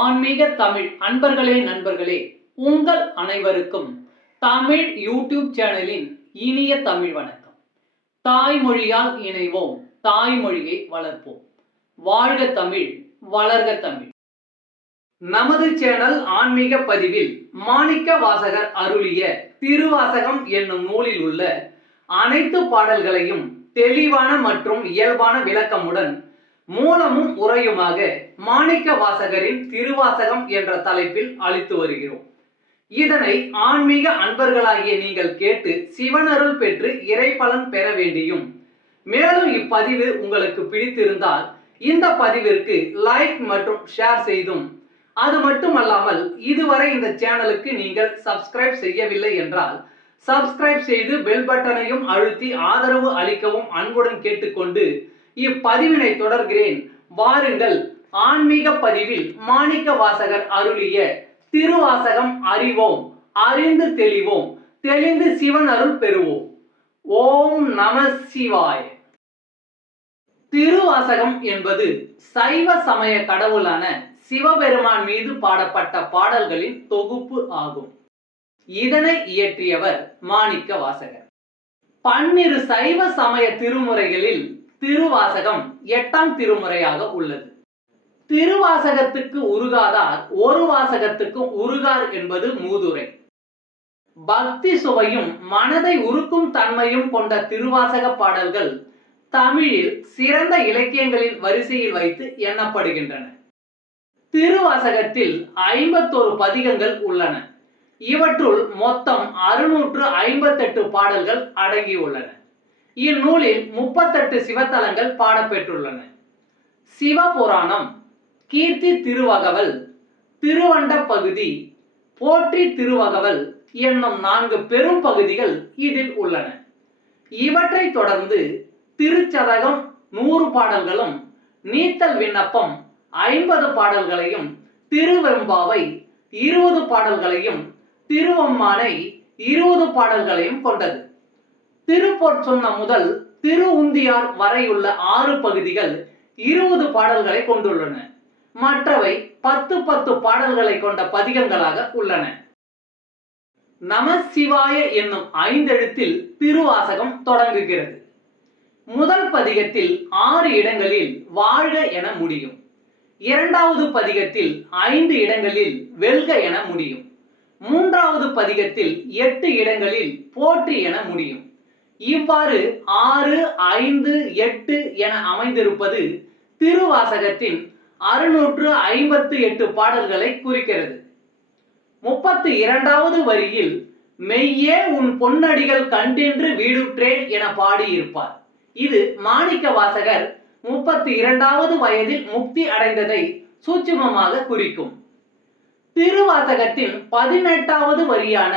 ஆன்மீக தமிழ் அன்பர்களே நண்பர்களே, உங்கள் அனைவருக்கும் தமிழ் யூடியூப் சேனலின் இனிய தமிழ் வணக்கம். தாய்மொழியால் இணைவோம், தாய்மொழியை வளர்ப்போம். வாழ்க தமிழ், வளர்க தமிழ். நமது சேனல் ஆன்மீக பதிவில் மாணிக்க வாசகர் அருளிய திருவாசகம் என்னும் நூலில் உள்ள அனைத்து பாடல்களையும் தெளிவான மற்றும் இயல்பான விளக்கமுடன் மூலமும் உரையுமாக மாணிக்க வாசகரின் திருவாசகம் என்ற தலைப்பில் அளித்து வருகிறோம். இதனை ஆன்மீக அன்பர்களாகிய நீங்கள் கேட்டு சிவனருள் பெற்று இறைபலன் பெற வேண்டியும், மேலும் இப்பதிவு உங்களுக்கு பிடித்திருந்தால் இந்த பதிவிற்கு லைக் மற்றும் ஷேர் செய்தும், அது மட்டுமல்லாமல் இதுவரை இந்த சேனலுக்கு நீங்கள் சப்ஸ்கிரைப் செய்யவில்லை என்றால் சப்ஸ்கிரைப் செய்து பெல் பட்டனையும் அழுத்தி ஆதரவு அளிக்கவும் அன்புடன் கேட்டுக்கொண்டு இப்பதிவினை தொடர்கிறேன். வாருங்கள், ஆன்மீக பதிவில் மாணிக்க வாசகர் அருளிய திருவாசகம் அறிவோம், அறிந்து தெளிவோம், தெளிந்து சிவன் அருள் பெறுவோம். ஓம் நம சிவாய. திருவாசகம் என்பது சைவ சமய கடவுளான சிவபெருமான் மீது பாடப்பட்ட பாடல்களின் தொகுப்பு ஆகும். இதனை இயற்றியவர் மாணிக்க வாசகர். பன்னிரு சைவ சமய திருமுறைகளில் திருவாசகம் 8ஆம் திருமுறையாக உள்ளது. திருவாசகத்துக்கு உருகாதார் ஒரு வாசகத்துக்கும் உருகார் என்பது மூதுரை. பக்தி சுவையும் மனதை உருக்கும் தன்மையும் கொண்ட திருவாசக பாடல்கள் தமிழில் சிறந்த இலக்கியங்களின் வரிசையில் வைத்து எண்ணப்படுகின்றன. திருவாசகத்தில் 51 பதிகங்கள் உள்ளன. இவற்றுள் மொத்தம் 658 பாடல்கள் அடங்கியுள்ளன. இந்நூலில் 38 சிவத்தலங்கள் பாடப்பெற்றுள்ளன. சிவபுராணம், கீர்த்தி திருவகவல், திருவண்ட பகுதி, போற்றி திருவகவல் என்னும் 4 பெரும் பகுதிகள் இதில் உள்ளன. இவற்றை தொடர்ந்து திருச்சதகம் 100 பாடல்களும், நீத்தல் விண்ணப்பம் 50 பாடல்களையும், திருவெம்பாவை 20 பாடல்களையும், திருவம்மானை 20 பாடல்களையும் கொண்டது. திருப்பொற்சொன்ன முதல் திரு உந்தியார் வரையுள்ள 6 பகுதிகள் 20 பாடல்களை கொண்டுள்ளன. மற்றவை 10 பாடல்களை கொண்ட பதிகங்களாக உள்ளன. நம சிவாய என்னும் 5 எழுத்தில் திருவாசகம் தொடங்குகிறது. முதல் பதிகத்தில் 6 இடங்களில் வாழ்க என முடியும். 2வது பதிகத்தில் 5 இடங்களில் வெல்க என முடியும். 3வது பதிகத்தில் 8 இடங்களில் போற்றி என முடியும். இவ்வாறு 6, 5, 8 என அமைந்திருப்பது திருவாசகத்தின் 658 பாடல்களை குறிக்கிறது. 32வது வரியில் மெய்யே உன் பொன்னடிகள் கண்டென்று வீடுற்றேன் என பாடியிருப்பார். இது மாணிக்க வாசகர் 32வது வயதில் முக்தி அடைந்ததை சூட்சுமமாக குறிக்கும். திருவாசகத்தின் 18வது வரியான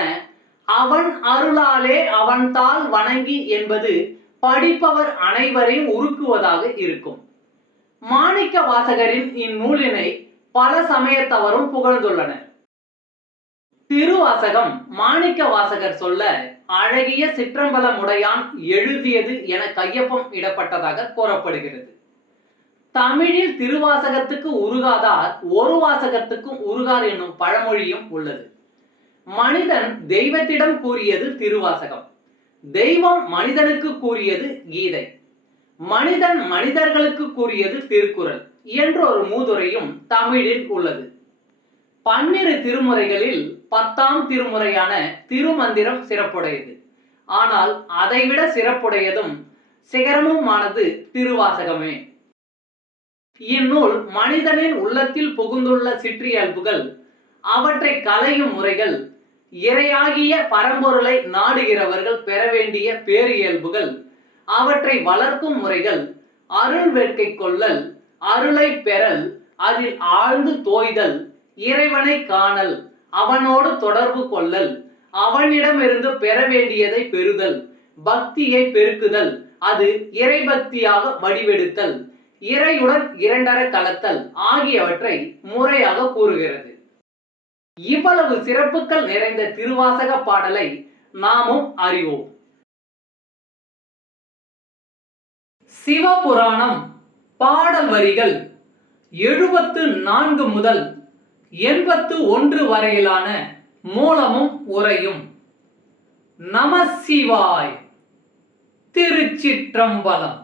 அவன் அருளாலே அவன்தாள் வணங்கி என்பது படிப்பவர் அனைவரையும் உருக்குவதாக இருக்கும். மாணிக்க வாசகரின் இந்நூலினை பல சமயத்தவரும் புகழ்ந்துள்ளனர். திருவாசகம் மாணிக்க வாசகர் சொல்ல அழகிய சிற்றம்பலமுடையான் எழுதியது என கையொப்பம் இடப்பட்டதாக கூறப்படுகிறது. தமிழில் திருவாசகத்துக்கு உருகாதார் ஒரு வாசகத்துக்கும் உருகார் என்னும் பழமொழியும் உள்ளது. மனிதன் தெய்வத்திடம் கூறியது திருவாசகம், தெய்வம் மனிதனுக்கு கூறியது கீதை, மனிதன் மனிதர்களுக்கு கூறியது திருக்குறள் என்ற ஒரு மூதுரையும் தமிழில் உள்ளது. 12 திருமுறைகளில் 10ஆம் திருமுறையான திருமந்திரம் சிறப்புடையது. ஆனால் அதைவிட சிறப்புடையதும் சிகரமுமானது திருவாசகமே. இந்நூல் மனிதனின் உள்ளத்தில் புகுந்துள்ள சிற்றியல்புகள், அவற்றை களையும் முறைகள், இறையாகிய பரம்பொருளை நாடுகிறவர்கள் பெற வேண்டிய பேரியல்புகள், அவற்றை வளர்க்கும் முறைகள், அருள் வேட்கை கொள்ளல், அருளை பெறல், அதில் ஆழ்ந்து தோய்தல், இறைவனை காணல், அவனோடு தொடர்பு கொள்ளல், அவனிடமிருந்து பெற வேண்டியதை பெறுதல், பக்தியை பெருக்குதல், அது இறைபக்தியாக வடிவெடுத்தல், இறையுடன் இரண்டர கலத்தல் ஆகியவற்றை முறையாக கூறுகிறது. இவ்வளவு சிறப்புகள் நிறைந்த திருவாசக பாடலை நாமும் அறிவோம். சிவபுராணம் பாடல் வரிகள் 74 முதல் 81 வரையிலான மூலமும் உரையும். நமசிவாய். திருச்சிற்றம்பலம்.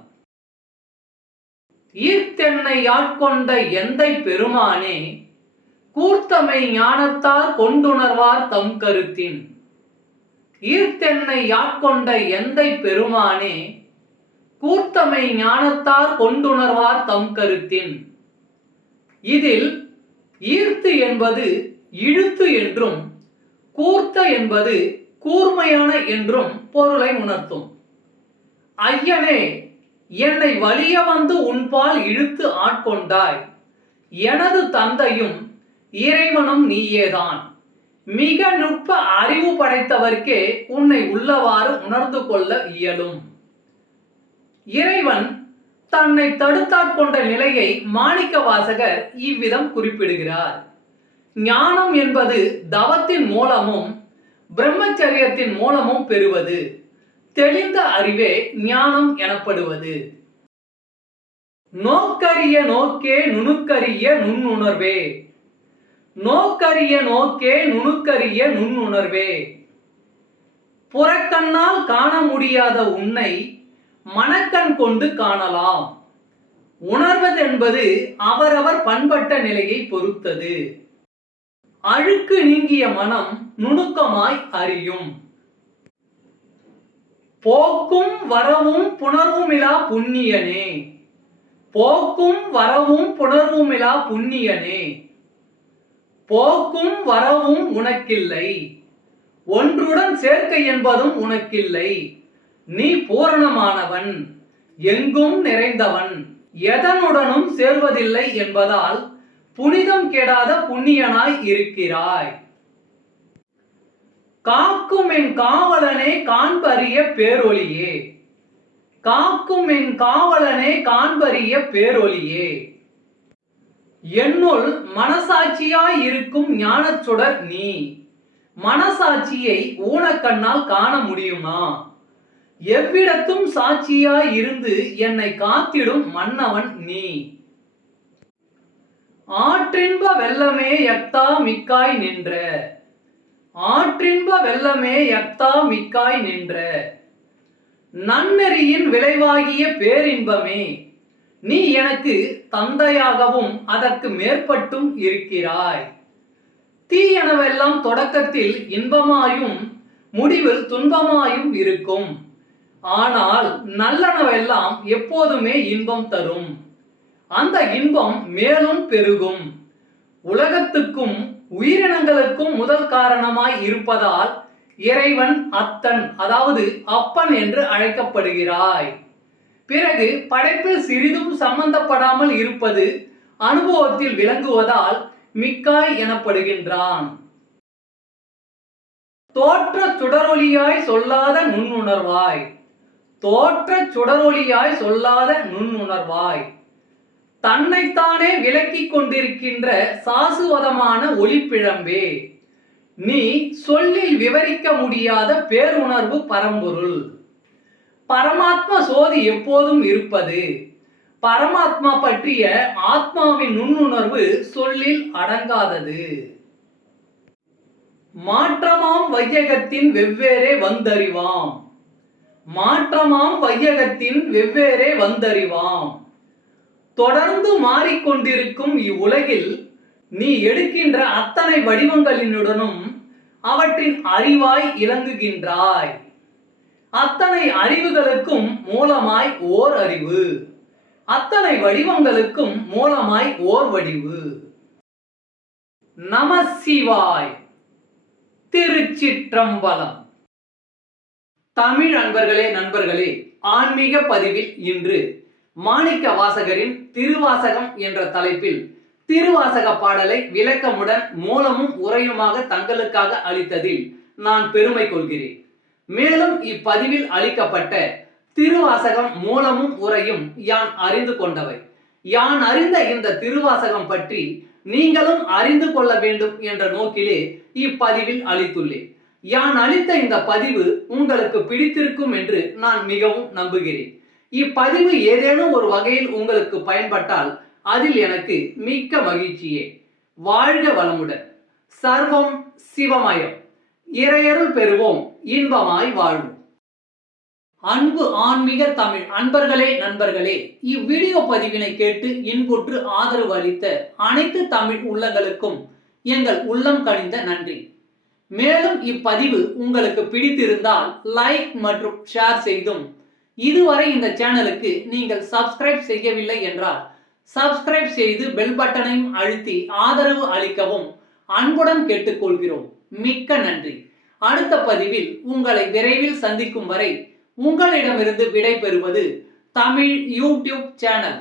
ஈர்த்தென்னை ஆட்கொண்ட எந்தை பெருமானே, கூர்த்தமை ஞானத்தார் கொண்டுணர்வார் தம் கருத்தின். ஈர்த்தென்னை ஆட்கொண்ட எந்தை பெருமானே, கூர்த்தமை ஞானத்தார் கொண்டுணர்வார் தம் கருத்தின். இதில் ஈர்த்து என்பது இழுத்து என்றும், கூர்த்த என்பது கூர்மையான என்றும் பொருளை உணர்த்தும். ஐயனே, என்னை வலிய வந்து உன்பால் இழுத்து ஆட்கொண்டாய். எனது தந்தையும் இறைவனும் நீயேதான். மிக நுட்ப அறிவு படைத்தவர்க்கே உன்னை உள்ளவாறு உணர்ந்து கொள்ள இயலும். இறைவன் தன்னை தடுத்தாட்கொண்ட நிலையை மாணிக்க வாசகர் இவ்விதம் குறிப்பிடுகிறார். ஞானம் என்பது தவத்தின் மூலமும் பிரம்மச்சரியத்தின் மூலமும் பெறுவது. தெளிந்த அறிவே ஞானம் எனப்படுவது. நோக்கரிய நோக்கே நுணுக்கரிய நுண்ணுணர்வே. நோக்கரிய நோக்கே நுணுக்கரிய நுண்ணுணர்வே. புறக்கண்ணால் காண முடியாத உன்னை மனக்கண் கொண்டு காணலாம். உணர்வதென்பது அவரவர் பண்பட்ட நிலையை பொறுத்தது. அழுக்கு நீங்கிய மனம் நுணுக்கமாய் அறியும். போக்கும் வரவும் புணர்வுமிலா புண்ணியனே. போக்கும் வரவும் புணர்வுமிலா புண்ணியனே. போக்கும் வரவும் உனக்கில்லை, ஒன்றுடன் சேர்க்கை என்பதும் உனக்கில்லை. நீ பூரணமானவன், எங்கும் நிறைந்தவன், எதனுடனும் சேர்வதில்லை என்பதால் புனிதம் கெடாத புண்ணியனாய் இருக்கிறாய். காக்கும் என் காவலனே காண்பரிய பேரொளியே. காக்கும் என் காவலனே காண்பரிய பேரொளியே. என்னுள் மனசாட்சியாய் இருக்கும் ஞானச்சுடர் நீ. மனசாட்சியை ஊனக்கண்ணால் காண முடியுமா? எவ்விடத்தும் சாட்சியாய் இருந்து என்னை காத்திடும் மன்னவன் நீ. ஆற்றின்ப வெள்ளமே யக்தா மிக்காய் நின்ற. ஆற்றின்ப வெள்ளமே யக்தா மிக்காய் நின்ற. நன்னெறியின் விளைவாகிய பேரின்பமே, நீ எனக்கு தந்தையாகவும் அதற்கு மேற்பட்டும் இருக்கிறாய். தீயனவெல்லாம் தொடக்கத்தில் இன்பமாயும் முடிவில் துன்பமாயும் இருக்கும். ஆனால் நல்லனவெல்லாம் எப்போதுமே இன்பம் தரும். அந்த இன்பம் மேலும் பெருகும். உலகத்துக்கும் உயிரினங்களுக்கும் முதல் காரணமாய் இருப்பதால் இறைவன் அத்தன், அதாவது அப்பன் என்று அழைக்கப்படுகிறாய். பிறகு படைப்பில் சிறிதும் சம்பந்தப்படாமல் இருப்பது அனுபவத்தில் விளங்குவதால் மிக்காய் எனப்படுகின்றான். தோற்ற சுடரொளியாய் சொல்லாத நுண்ணுணர்வாய். தோற்ற சுடரொளியாய் சொல்லாத நுண்ணுணர்வாய். தன்னைத்தானே விலக்கிக் கொண்டிருக்கின்ற சாசுவதமான ஒளிப்பிழம்பே, நீ சொல்லில் விவரிக்க முடியாத பேருணர்வு பரம்பொருள். பரமாத்மா சோதி எப்போதும் இருப்பது. பரமாத்மா பற்றிய ஆத்மாவின் நுண்ணுணர்வு சொல்லில் அடங்காதது. மாற்றமாம் வையகத்தின் வெவ்வேறே வந்தறிவாம். மாற்றமாம் வையகத்தின் வெவ்வேறே வந்தறிவாம். தொடர்ந்து மாறிக்கொண்டிருக்கும் இவ்வுலகில் நீ எடுக்கின்ற அத்தனை வடிவங்களினுடனும் அவற்றின் அறிவாய் இலங்குகின்றாய். அத்தனை அறிவுகளுக்கும் மூலமாய் ஓர் அறிவு, அத்தனை வடிவங்களுக்கும் மூலமாய் ஓர் வடிவு. நமசிவாய். திருச்சிற்றம்பலம். தமிழ் அன்பர்களே, நண்பர்களே, ஆன்மீக பதிவில் இன்று மாணிக்க வாசகரின் திருவாசகம் என்ற தலைப்பில் திருவாசக பாடலை விளக்கமுடன் மூலமும் உரையுமாக தங்களுக்காக அளித்ததில் நான் பெருமை கொள்கிறேன். மேலும் இப்பதிவில் அளிக்கப்பட்ட திருவாசகம் மூலமும் உரையும் யான் அறிந்து கொண்டவை. யான் அறிந்த இந்த திருவாசகம் பற்றி நீங்களும் அறிந்து கொள்ள வேண்டும் என்ற நோக்கிலே இப்பதிவில் அளித்துள்ளேன். யான் அளித்த இந்த பதிவு உங்களுக்கு பிடித்திருக்கும் என்று நான் மிகவும் நம்புகிறேன். இப்பதிவு ஏதேனும் ஒரு வகையில் உங்களுக்கு பயன்பட்டால் அதில் எனக்கு மிக்க மகிழ்ச்சியே. வாழ்க வளமுடன். சர்வம் சிவமயம். இறையருள் பெறுவோம், இன்பமாய் வாழ்வோம். அன்பு ஆன்மீக தமிழ் அன்பர்களே, நண்பர்களே, இவ்வீடியோ பதிவினை கேட்டு இன்புற்று ஆதரவு அளித்த அனைத்து தமிழ் உள்ளங்களுக்கும் எங்கள் உள்ளம் கனிந்த நன்றி. மேலும் இப்பதிவு உங்களுக்கு பிடித்திருந்தால் லைக் மற்றும் ஷேர் செய்தும், இதுவரை இந்த சேனலுக்கு நீங்கள் சப்ஸ்கிரைப் செய்யவில்லை என்றால் சப்ஸ்கிரைப் செய்து பெல் பட்டனையும் அழுத்தி ஆதரவு அளிக்கவும் அன்புடன் கேட்டுக்கொள்கிறோம். மிக்க நன்றி. அடுத்த பதிவில் உங்களை விரைவில் சந்திக்கும் வரை உங்களிடமிருந்து விடை பெறுவது தமிழ் யூடியூப் சேனல்.